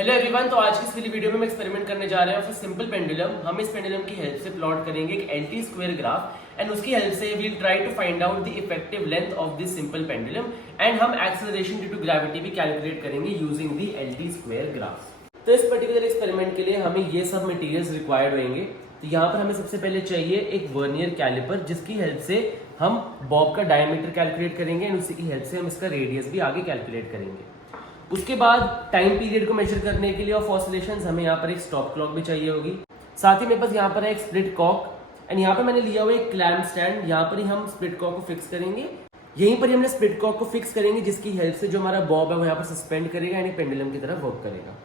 Hello everyone. तो आज की इस वीडियो में हम एक्सपेरिमेंट करने जा रहे हैं ऑफ सिंपल पेंडुलम। हम इस पेंडुलम की हेल्प से प्लॉट करेंगे एक एलटी स्क्वायर ग्राफ एंड उसकी हेल्प से we'll try to find out the effective length of this simple pendulum and हम एक्सेलरेशन ड्यू टू ग्रेविटी भी कैलकुलेट करेंगे using the LT square graph. तो इस पर्टिकुलर एक्सपेरिमेंट के लिए हमें ये सब मटेरियल्स रिक्वायर्ड होंगे। तो यहाँ पर हमें सबसे पहले चाहिए एक वर्नियर कैलिपर जिसकी हेल्प से हम बॉब का डायमीटर कैलकुलेट करेंगे एंड उसी की हेल्प से हम इसका रेडियस भी आगे कैलकुलेट करेंगे। उसके बाद टाइम पीरियड को मेजर करने के लिए ऑफ ऑसिलेशंस हमें यहाँ पर एक स्टॉप क्लॉक भी चाहिए होगी। साथ ही मेरे पास यहाँ पर है एक स्प्लिट कॉक एंड यहाँ पर मैंने लिया हुआ एक क्लैम्प स्टैंड। यहाँ पर ही हम स्प्लिट कॉक को फिक्स करेंगे। यहीं पर ही हमने स्प्लिट कॉक को फिक्स करेंगे जिसकी हेल्प से जो हमारा बॉब है वो यहाँ पर सस्पेंड करेगा यानी पेंडुलम की तरह वर्क करेगा।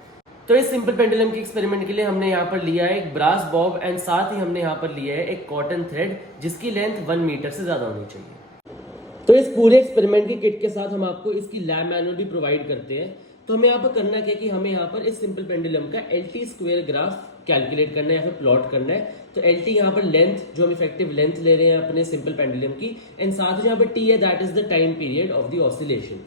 तो इस सिंपल पेंडुलम के एक्सपेरिमेंट के लिए हमने यहाँ पर लिया है एक ब्रास बॉब एंड साथ ही हमने यहाँ पर लिया है एक कॉटन थ्रेड जिसकी लेंथ 1 मीटर से ज्यादा होनी चाहिए। तो इस पूरे एक्सपेरिमेंट की किट के साथ हम आपको इसकी लैब मैनुअल भी प्रोवाइड करते हैं। तो हमें यहाँ पर करना क्या कि हमें यहाँ पर इस सिंपल पेंडुलम का एलटी स्क्वायर ग्राफ कैलकुलेट करना है या फिर प्लॉट करना है। तो एलटी यहाँ पर लेंथ जो हम इफेक्टिव लेंथ ले रहे हैं अपने सिंपल पेंडुलम की एंड साथ ही यहाँ पर टी है that is the time period of the oscillation.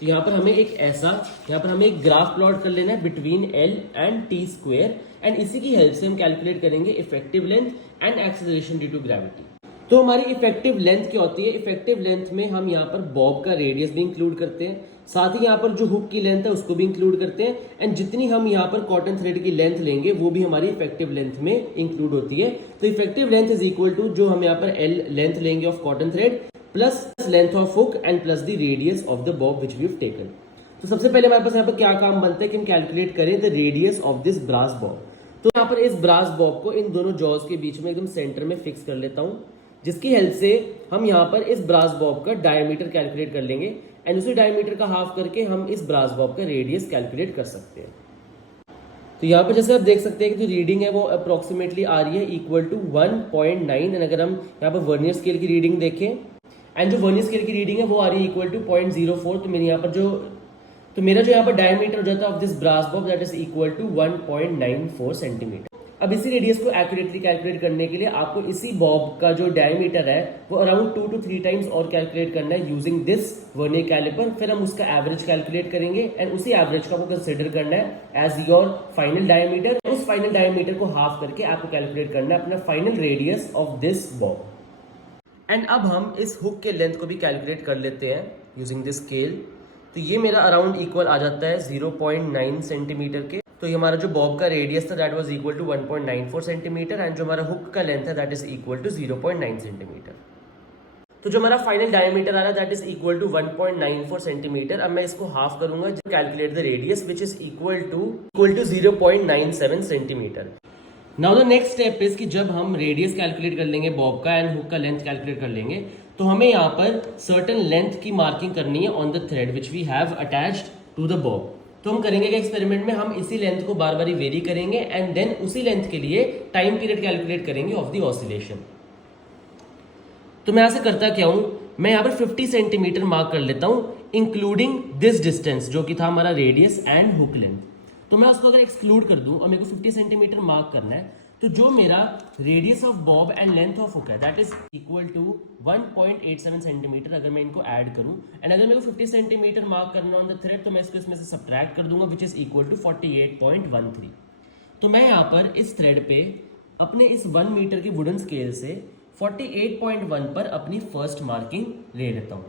तो यहाँ पर हमें एक ग्राफ प्लॉट कर लेना है between L and T square and इसी की हेल्प से हम कैलकुलेट करेंगे effective length and acceleration due to gravity. तो हमारी इफेक्टिव लेंथ क्या होती है? इफेक्टिव लेंथ में हम यहाँ पर बॉब का रेडियस भी इंक्लूड करते हैं, साथ ही यहाँ पर जो हुक की लेंथ है उसको भी इंक्लूड करते हैं एंड जितनी हम यहाँ पर कॉटन थ्रेड की लेंथ लेंगे वो भी हमारी इफेक्टिव लेंथ में इंक्लूड होती है। तो effective length is equal to जो हम यहाँ पर एल लेंथ लेंगे of cotton thread plus length of hook and plus the radius of the bob which we have taken. तो सबसे पहले हमारे पास यहाँ पर क्या काम बनता है कि हम कैलकुलेट करें the radius of this brass bob. तो यहाँ पर इस ब्रास बॉब को इन दोनों जॉज के बीच में एकदम सेंटर में फिक्स कर लेता हूँ जिसकी हेल्प से हम यहाँ पर इस ब्रास बॉब का डायमीटर कैलकुलेट कर लेंगे एंड उसी डायमीटर का हाफ करके हम इस ब्रास बॉब का रेडियस कैलकुलेट कर सकते हैं। तो यहाँ पर जैसे आप देख सकते हैं कि जो रीडिंग है वो अप्रोक्सीमेटली आ रही है इक्वल टू 1.9 एंड अगर हम यहाँ पर वर्नियर स्केल की रीडिंग देखें एंड जो वर्नियर स्केल की रीडिंग है वो आ रही है इक्वल टू 0.04। तो मेरा जो यहाँ पर डायमीटर हो जाता है of this brass bob that is equal to 1.94 centimetre. अब इसी रेडियस को एक्यूरेटली कैलकुलेट करने के लिए आपको इसी बॉब का जो डायमीटर है वो अराउंड 2 to 3 टाइम्स और कैलकुलेट करना है यूजिंग दिस वर्नियर कैलिपर। फिर हम उसका एवरेज कैलकुलेट करेंगे एंड उसी एवरेज को आपको कंसिडर करना है एज योर फाइनल डायमीटर। उस फाइनल डायमीटर को हाफ करके आपको कैलकुलेट करना है अपना final radius of this Bob. And अब हम इस हुक के लेंथ को भी कैलकुलेट कर लेते हैं यूजिंग दिस स्केल। तो ये मेरा अराउंड इक्वल आ जाता है 0.9 सेंटीमीटर के। तो ये हमारा जो बॉब का रेडियस था that was equal to 1.94 centimetre and जो हमारा हुक का लेंथ है that is equal to 0.9 centimetre. तो जो हमारा फाइनल डायमीटर आ रहा है that is equal to 1.94 centimetre. अब मैं इसको हाफ करूंगा जो calculate the radius which is equal to 0.97 centimetre. Now the next step is कि जब हम रेडियस कैलकुलेट कर लेंगे बॉब का एंड हुक का लेंथ कैलकुलेट कर लेंगे तो हमें यहाँ पर सर्टेन लेंथ की मार्किंग करनी है on the thread which we have attached to the bob. तो हम करेंगे कि एक्सपेरिमेंट में हम इसी लेंथ को बार बार वेरी करेंगे एंड देन उसी लेंथ के लिए टाइम पीरियड कैलकुलेट करेंगे ऑफ द ऑसिलेशन। तो मैं यहां से करता क्या हूं, मैं यहाँ पर 50 सेंटीमीटर मार्क कर लेता हूं इंक्लूडिंग दिस डिस्टेंस जो कि था हमारा रेडियस एंड हुक लेंथ। तो मैं उसको अगर एक्सक्लूड कर दूं और मेरे को 50 सेंटीमीटर मार्क करना है तो जो मेरा radius of bob and length of hook है that is equal to 1.87 centimetre अगर मैं इनको ऐड करूं एंड अगर मेरे को 50 सेंटीमीटर मार्क करना ऑन द थ्रेड तो मैं इसको इसमें से सब्ट्रैक्ट कर दूंगा विच इज इक्वल टू 48.13। तो मैं यहाँ पर इस थ्रेड पे अपने इस 1 मीटर की वुडन स्केल से 48.1 पर अपनी फर्स्ट मार्किंग ले लेता हूं।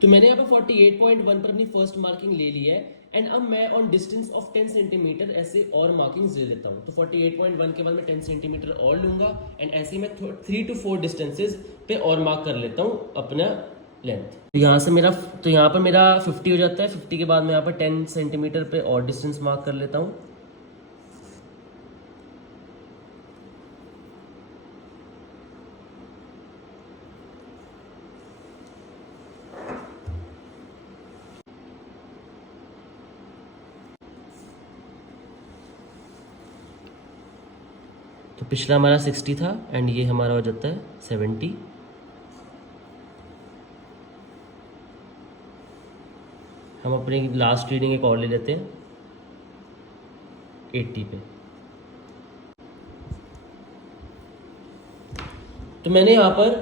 तो मैंने यहाँ पे 48.1 पर अपनी फर्स्ट मार्किंग ले ली है एंड अब मैं ऑन डिस्टेंस ऑफ 10 सेंटीमीटर ऐसे और मार्किंग्स ले लेता हूँ। तो 48.1 के बाद मैं 10 सेंटीमीटर और लूंगा एंड ऐसे ही मैं 3 to 4 डिस्टेंसेस पे और मार्क कर लेता हूँ अपना लेंथ। तो यहाँ पर मेरा 50 हो जाता है। 50 के बाद मैं यहाँ पर 10 सेंटीमीटर पे और डिस्टेंस मार्क कर लेता हूँ। तो पिछला हमारा 60 था एंड ये हमारा हो जाता है 70। हम अपनी लास्ट रीडिंग एक और ले लेते हैं 80 पे। तो मैंने यहाँ पर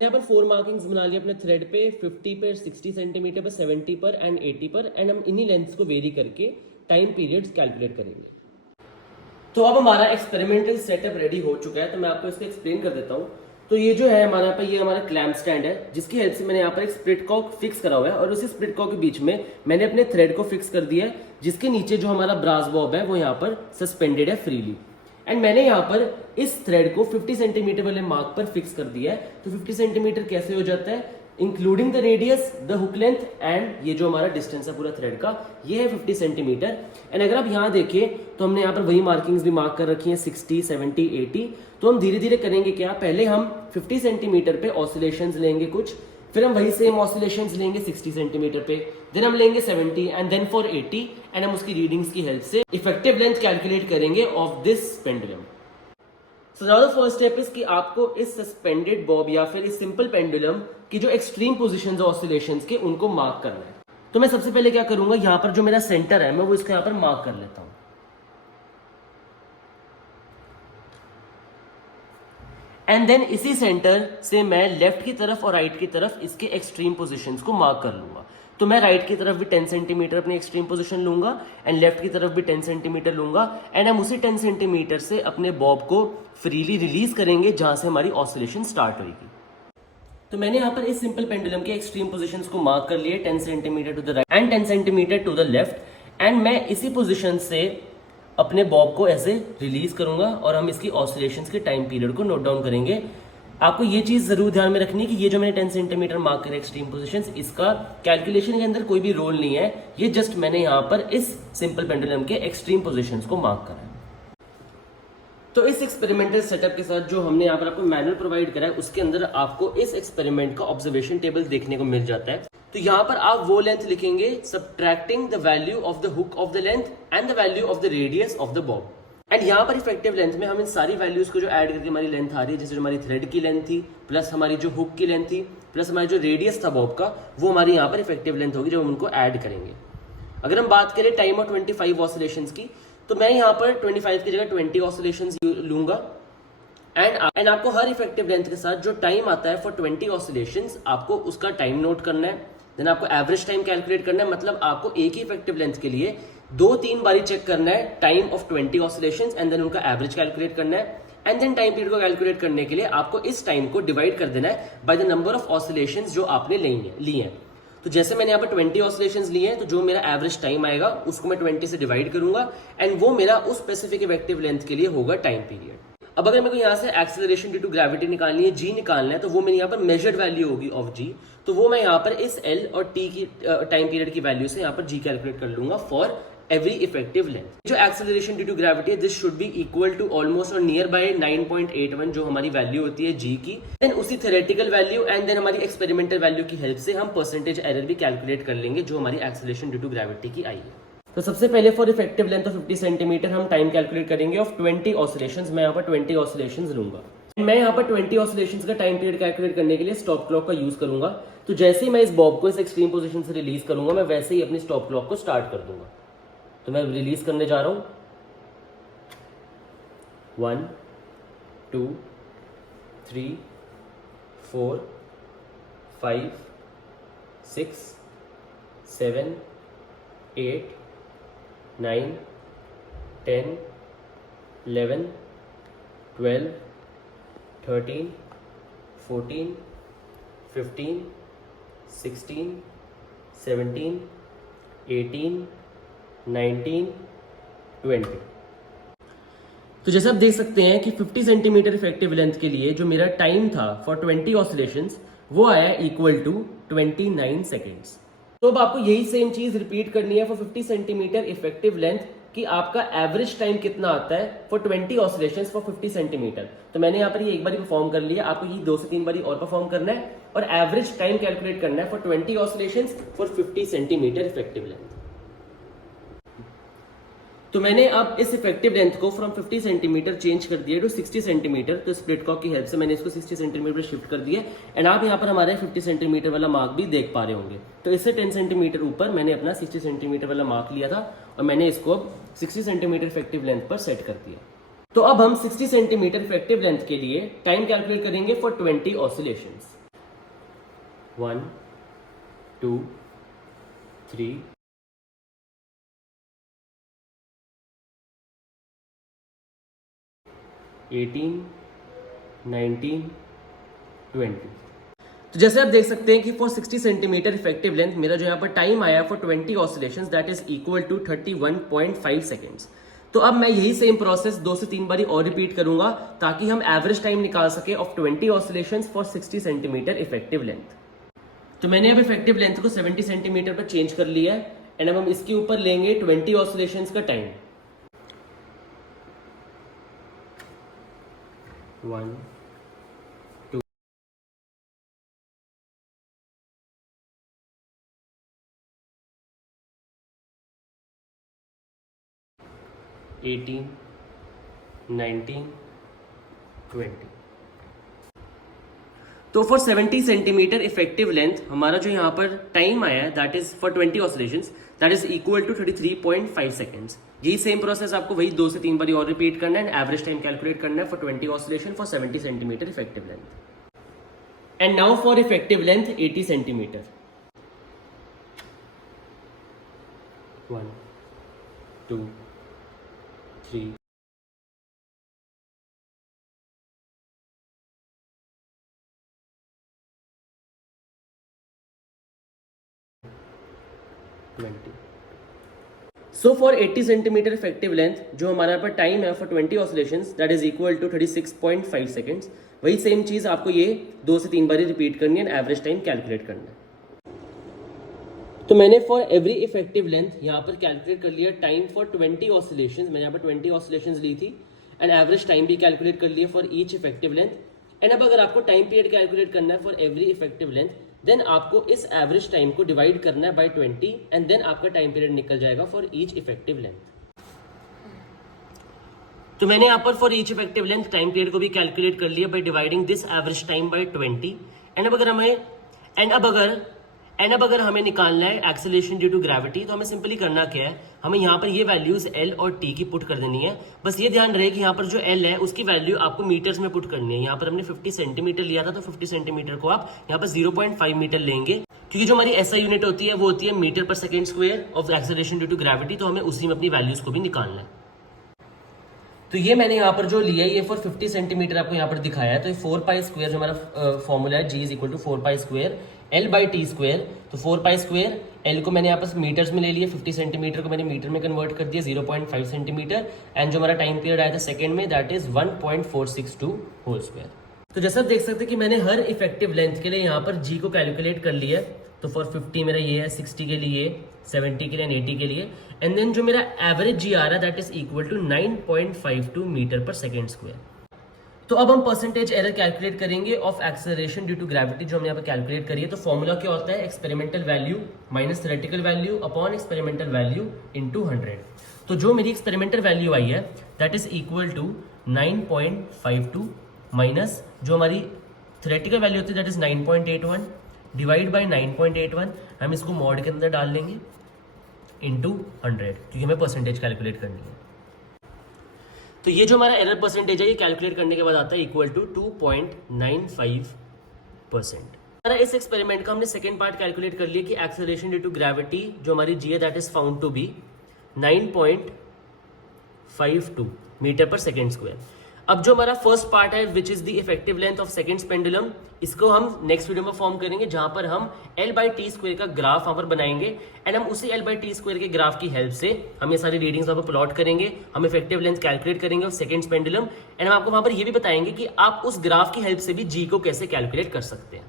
यहाँ पर 4 मार्किंग्स बना लिए अपने थ्रेड पे, 50 पर, 60 सेंटीमीटर पर, 70 पर एंड 80 पर, एंड हम इन्हीं लेंथ्स को वेरी करके टाइम पीरियड्स कैलकुलेट करेंगे। तो अब हमारा एक्सपेरिमेंटल सेटअप रेडी हो चुका है, तो मैं आपको इसको एक्सप्लेन कर देता हूँ। तो ये जो है हमारा पे, ये हमारा क्लैंप स्टैंड है, जिसकी हेल्प से मैंने यहाँ पर एक स्प्लिट कॉक फिक्स करा हुआ है, और उसी स्प्लिट कॉक के बीच में मैंने अपने थ्रेड को फिक्स कर दिया है, जिसके नीचे जो हमारा ब्रास बॉब है वो यहाँ पर सस्पेंडेड है फ्रीली। एंड मैंने यहाँ पर इस थ्रेड को 50 सेंटीमीटर वाले मार्क पर फिक्स कर दिया है। तो 50 सेंटीमीटर कैसे हो जाता है, including the radius, the hook length and ये जो हमारा डिस्टेंस है पूरा थ्रेड का, ये है 50 सेंटीमीटर। एंड अगर आप यहाँ देखें तो हमने यहाँ पर वही मार्किंग्स भी मार्क कर रखी हैं, 60, 70, 80। तो हम धीरे धीरे करेंगे क्या, पहले हम 50 सेंटीमीटर पे ऑसिलेशंस लेंगे कुछ, फिर हम वही सेम ऑसिलेशंस लेंगे 60 सेंटीमीटर पे, देन हम लेंगे 70 एंड देन फॉर 80, एंड हम उसकी रीडिंग्स की हेल्प से इफेक्टिव लेंथ कैलकुलेट करेंगे of this pendulum. So now the first step is कि आपको इस सस्पेंडेड बॉब या फिर इस सिंपल पेंडुलम की जो एक्सट्रीम पोजीशंस ऑसिलेशंस के उनको मार्क करना है। तो मैं सबसे पहले क्या करूंगा, यहां पर जो मेरा सेंटर है मैं वो इसको यहां पर मार्क कर लेता हूं। एंड देन इसी सेंटर से मैं लेफ्ट की तरफ और राइट की तरफ इसके एक्सट्रीम पोजीशंस को मार्क कर लूंगा। तो मैं राइट की तरफ भी 10 सेंटीमीटर अपनी एक्सट्रीम पोजीशन लूंगा एंड लेफ्ट की तरफ भी 10 सेंटीमीटर लूंगा, एंड हम उसी 10 सेंटीमीटर से अपने बॉब को फ्रीली रिलीज करेंगे जहां से हमारी ऑसिलेशन स्टार्ट होगी। तो मैंने यहाँ पर इस सिंपल पेंडुलम के एक्सट्रीम पोजीशंस को मार्क कर लिए, 10 centimetre to the right and 10 centimetre to the left, and मैं इसी पोजीशन से अपने बॉब को ऐसे रिलीज करूंगा और हम इसकी ऑसिलेशंस के टाइम पीरियड को नोट डाउन करेंगे। आपको ये चीज जरूर ध्यान में रखनी है कि ये जो मैंने 10 सेंटीमीटर मार्क करे एक्सट्रीम पोजीशंस, इसका कैलकुलेशन के अंदर कोई भी रोल नहीं है, ये जस्ट मैंने यहाँ पर इस सिंपल पेंडुलम के एक्सट्रीम पोजीशंस को मार्क करा है। तो इस एक्सपेरिमेंटल सेटअप के साथ जो हमने यहाँ पर आपको मैनुअल प्रोवाइड करा है, उसके अंदर आपको इस एक्सपेरिमेंट का ऑब्जर्वेशन टेबल देखने को मिल जाता है। तो यहाँ पर आप वो लेंथ लिखेंगे subtracting the value of the hook of the length and the value of the radius of the Bob. And यहाँ पर इफेक्टिव लेंथ में हम इन सारी वैल्यूज को जो ऐड करके हमारी लेंथ आ रही है, जैसे जो हमारी थ्रेड की लेंथ थी, प्लस हमारी जो हुक की लेंथ थी, प्लस हमारी जो रेडियस था बॉब का, वो हमारी यहाँ पर इफेक्टिव लेंथ होगी जब हम उनको ऐड करेंगे। अगर हम बात करें टाइम ऑफ 25 ऑसिलेशंस की, तो मैं यहाँ पर 25 की जगह 20 ऑसिलेशंस लूंगा, एंड आपको हर इफेक्टिव लेंथ के साथ जो टाइम आता है फॉर 20 ऑसिलेशंस, आपको उसका टाइम नोट करना है। देन आपको एवरेज टाइम कैलकुलेट करना है, मतलब आपको एक ही इफेक्टिव लेंथ के लिए 2-3 बारी चेक करना है time of 20 oscillations, and then उनका एवरेज कैलकुलेट करना है। एंड देन टाइम पीरियड को कैलकुलेट करने के लिए आपको इस टाइम को डिवाइड कर देना है by the number of oscillations जो आपने ली हैं। तो जैसे मैंने यहाँ पर 20 ऑसिलेशंस लिए हैं, तो जो मेरा एवरेज टाइम आएगा उसको मैं 20 से डिवाइड करूंगा, एंड वो मेरा उस स्पेसिफिक इफेक्टिव लेंथ के लिए होगा टाइम पीरियड। अब अगर मेरे को यहाँ से एक्सेलरेशन ड्यू टू ग्रेविटी निकालनी है, जी निकालना है, तो वो मेरी यहाँ पर मेजर्ड वैल्यू होगी ऑफ जी। तो वो मैं यहाँ पर इस एल और टी की टाइम पीरियड की वैल्यू से यहाँ पर जी कैलकुलेट कर लूंगा फॉर एवरी इफेक्टिव लेंथ। जो एक्सेलरेशन ड्यू टू ग्रेविटी है, this should be equal to almost और नियर बाय 9.81 जो हमारी वैल्यू होती है जी की। देन उसी थ्योरेटिकल वैल्यू एंड देन हमारी एक्सपेरिमेंटल वैल्यू की हेल्प से हम परसेंटेज एरर भी कैलकुलेट कर लेंगे जो हमारी एक्सेलरेशन ड्यू टू ग्रेविटी की आई है। तो सबसे पहले for effective length of 50 centimetre हम टाइम कैलकुलेट करेंगे ऑफ 20 ऑसिलेशंस। मैं यहाँ पर 20 ऑसिलेशंस लूंगा। मैं यहाँ पर 20 ऑसिलेशंस का टाइम पीरियड कैलकुलेट करने के लिए स्टॉप क्लॉक का यूज करूंगा। तो जैसे ही मैं इस बॉब को इस एक्सट्रीम पोजीशन से रिलीज करूंगा, मैं वैसे ही अपनी स्टॉप क्लॉक को स्टार्ट कर दूंगा। तो मैं रिलीज करने जा रहा हूं, 1 2 3 4 5 6 7 8 9 10 11 12 13 14 15 16 17 18 19 20। तो जैसे आप देख सकते हैं कि 50 सेंटीमीटर इफेक्टिव लेंथ के लिए जो मेरा टाइम था फॉर 20 ऑसिलेशंस, वो आया इक्वल टू 29 सेकेंड्स। तो अब आपको यही सेम चीज रिपीट करनी है फॉर 50 सेंटीमीटर इफेक्टिव लेंथ कि आपका एवरेज टाइम कितना आता है फॉर 20 ऑसिलेशंस फॉर 50 सेंटीमीटर। तो मैंने यहाँ पर ये एक बार परफॉर्म कर लिया, आपको ये 2 से 3 बारी और परफॉर्म करना है और एवरेज टाइम कैलकुलेट करना है for 20 oscillations for 50 centimetre effective length. तो मैंने अब इस इफेक्टिव लेंथ को फ्रॉम 50 सेंटीमीटर चेंज कर दिया टू 60 सेंटीमीटर। तो स्प्लिट कॉक की हेल्प से मैंने इसको 60 सेंटीमीटर शिफ्ट कर दिया, एंड आप यहाँ पर हमारे 50 सेंटीमीटर वाला मार्क भी देख पा रहे होंगे। तो इससे 10 सेंटीमीटर ऊपर मैंने अपना 60 सेंटीमीटर वाला मार्क लिया था और मैंने इसको अब 60 सेंटीमीटर इफेक्टिव लेंथ पर सेट कर दिया। तो अब हम 60 सेंटीमीटर इफेक्टिव लेंथ के लिए टाइम कैलकुलेट करेंगे फॉर 20 ऑसिलेशंस। 1 2 3 18 19 20। तो जैसे आप देख सकते हैं कि फॉर 60 सेंटीमीटर इफेक्टिव लेंथ मेरा जो यहाँ पर टाइम आया for 20 oscillations that is equal to 31.5 seconds. तो अब मैं यही सेम प्रोसेस 2 से 3 बारी और रिपीट करूंगा ताकि हम एवरेज टाइम निकाल सके of 20 oscillations for 60 centimetre effective length. तो मैंने अब इफेक्टिव लेंथ को 70 सेंटीमीटर पर चेंज कर लिया है एंड अब हम इसके ऊपर लेंगे 20 ऑसिलेशंस का टाइम। 1 2 18 19 20। तो फॉर 70 सेंटीमीटर इफेक्टिव लेंथ हमारा जो यहाँ पर टाइम आया है that is for 20 oscillations that is equal to 33.5 seconds. यही सेम प्रोसेस आपको वही 2 से 3 बारी और रिपीट करना है एंड एवरेज टाइम कैलकुलेट करना है for 20 oscillation for 70 centimetre effective length. And now for effective length 80 centimetre. 1 2 3 20। So for 80 centimetre effective length जो हमारा यहाँ पर टाइम है for 20 oscillations that is equal to 36.5 seconds. वही सेम चीज आपको ये 2 से 3 बारी रिपीट करनी है, एवरेज टाइम कैलकुलेट करना है। तो मैंने फॉर एवरी इफेक्टिव लेंथ यहाँ पर कैलकुलेट कर लिया टाइम फॉर 20 ऑसिलेशंस। मैंने यहाँ पर 20 ऑसिलेशंस ली थी एंड एवरेज टाइम भी कैलकुलेट कर लिया for each effective length. And अब अगर आपको टाइम पीरियड कैलकुलेट करना है for every effective length then आपको इस एवरेज टाइम को डिवाइड करना है बाय 20 एंड देन आपका टाइम पीरियड निकल जाएगा फॉर ईच इफेक्टिव लेंथ। तो मैंने यहाँ पर for each effective length time period को भी कैलकुलेट कर लिया by dividing this average time by 20। And अब अगर हमें निकालना है एक्सेलरेशन ड्यू टू ग्रेविटी तो हमें सिंपली करना क्या है, हमें यहाँ पर ये वैल्यूज L और T की पुट कर देनी है। बस ये ध्यान रहे कि यहाँ पर जो L है उसकी वैल्यू आपको मीटर्स में पुट करनी है। यहाँ पर हमने 50 सेंटीमीटर लिया था तो 50 सेंटीमीटर को आप यहाँ पर 0.5 मीटर लेंगे क्योंकि जो हमारी SI यूनिट होती है वो होती है metre per second square of acceleration due to gravity. तो हमें उसी में अपनी वैल्यूज को भी निकालना है। तो ये मैंने यहाँ पर जो लिया है ये फॉर 50 सेंटीमीटर आपको यहाँ पर दिखाया है। तो ये 4 पाई स्क्वायर जो हमारा फॉर्मूला है G is equal to 4 pi square L by T square. तो 4 पाई स्क्वायर L को मैंने यहाँ पर मीटर्स में ले लिया, 50 सेंटीमीटर को मैंने मीटर में कन्वर्ट कर दिया 0.5 सेंटीमीटर एंड जो हमारा टाइम पीरियड आया था सेकंड में दैट इज 1.462 होल स्क्वायर। तो जैसा आप देख सकते हैं कि मैंने हर इफेक्टिव लेंथ के लिए यहाँ पर G को कैलकुलेट कर लिया है। तो फॉर 50 मेरा ये है, 60 के लिए, 70 के लिए, 80 के लिए एंड देन जो मेरा एवरेज G आ रहा है that is equal to 9.52 metre per second square. तो अब हम परसेंटेज एरर कैलकुलेट करेंगे of acceleration due to gravity जो हमने यहाँ पर कैलकुलेट करी है। तो फॉर्मूला क्या होता है, experimental value minus theoretical value upon experimental value into 100। तो जो मेरी एक्सपेरिमेंटल वैल्यू आई है that is equal to 9.52 minus जो हमारी थ्योरेटिकल वैल्यू होती है दैट इज 9.81 डिवाइड बाई 9.81। हम इसको मॉड के अंदर डाल लेंगे इनटू 100 क्योंकि हमें परसेंटेज कैलकुलेट करनी है। तो ये जो हमारा एरर परसेंटेज है ये कैलकुलेट करने के बाद आता है इक्वल टू 2.95%। हमारा इस एक्सपेरिमेंट का हमने सेकंड पार्ट कैलकुलेट कर लिया कि एक्सेलरेशन ड्यू टू ग्रेविटी जो हमारी G है that is found to be 9.52 metre per second square. अब जो हमारा फर्स्ट पार्ट है which is the effective length of second pendulum, इसको हम नेक्स्ट वीडियो में फॉर्म करेंगे जहां पर हम L बाई टी स्क्वायर का ग्राफ वहां पर बनाएंगे एंड हम उसी L बाई टी स्क्वायर के ग्राफ की हेल्प से हम ये सारी रीडिंग्स वहां पर प्लॉट करेंगे, हम इफेक्टिव लेंथ कैलकुलेट करेंगे ऑफ सेकंड पेंडुलम एंड हम आपको वहां पर ये भी बताएंगे कि आप उस ग्राफ की हेल्प से भी G को कैसे कैलकुलेट कर सकते हैं।